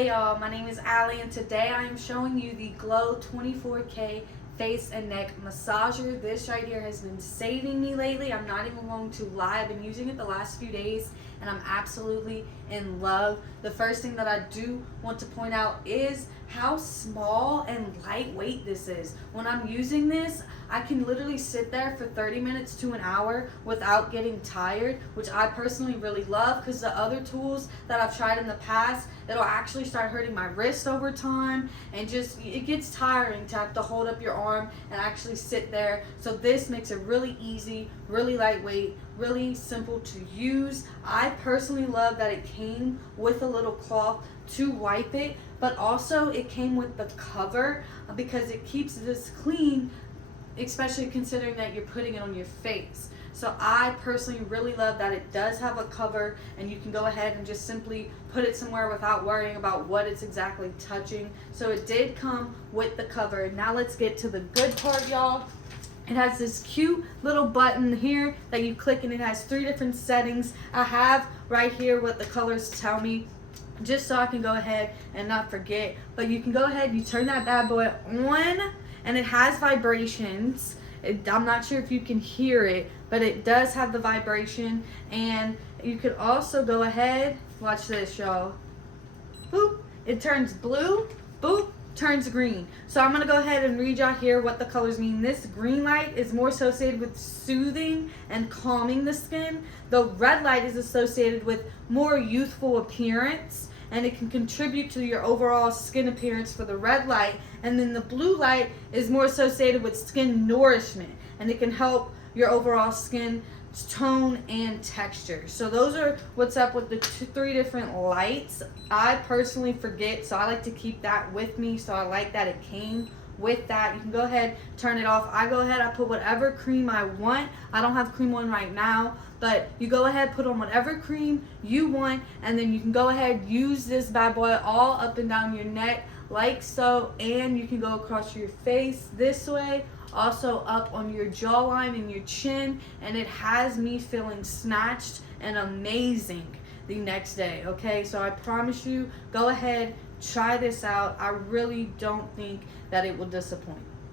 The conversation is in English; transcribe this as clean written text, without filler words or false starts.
Hey y'all, my name is Allie and today I am showing you the GLO24K face and neck massager. This right here has been saving me lately. I'm not even going to lie. I've been using it the last few days and I'm absolutely in love. The first thing that I do want to point out is how small and lightweight this is. When I'm using this, I can literally sit there for 30 minutes to an hour without getting tired, which I personally really love, because the other tools that I've tried in the past, it'll actually start hurting my wrist over time, and just it gets tiring to have to hold up your arm and actually sit there. So this makes it really easy, really lightweight, really simple to use. I personally love that it came with a little cloth to wipe it, but also it came with the cover because it keeps this clean, especially considering that you're putting it on your face. So I personally really love that it does have a cover and you can go ahead and just simply put it somewhere without worrying about what it's exactly touching. So it did come with the cover. Now let's get to the good part, y'all. It has this cute little button here that you click, and it has 3 different settings. I have right here what the colors tell me, just so I can go ahead and not forget. But you can go ahead, you turn that bad boy on, and it has vibrations. I'm not sure if you can hear it, but it does have the vibration. And you could also go ahead, watch this, y'all. Boop, it turns blue, boop, turns green. So I'm gonna go ahead and read y'all here what the colors mean. This green light is more associated with soothing and calming the skin. The red light is associated with more youthful appearance, and it can contribute to your overall skin appearance for the red light. And then the blue light is more associated with skin nourishment, and it can help your overall skin tone and texture. So those are what's up with the 3 different lights. I personally forget, so I like to keep that with me, so I like that it came with that. You can go ahead, turn it off. I go ahead, I put whatever cream I want. I don't have cream on right now, but you go ahead, put on whatever cream you want, and then you can go ahead, use this bad boy all up and down your neck like so, and you can go across your face this way, also up on your jawline and your chin, and it has me feeling snatched and amazing the next day. Okay, so I promise you, go ahead, try this out. I really don't think that it will disappoint.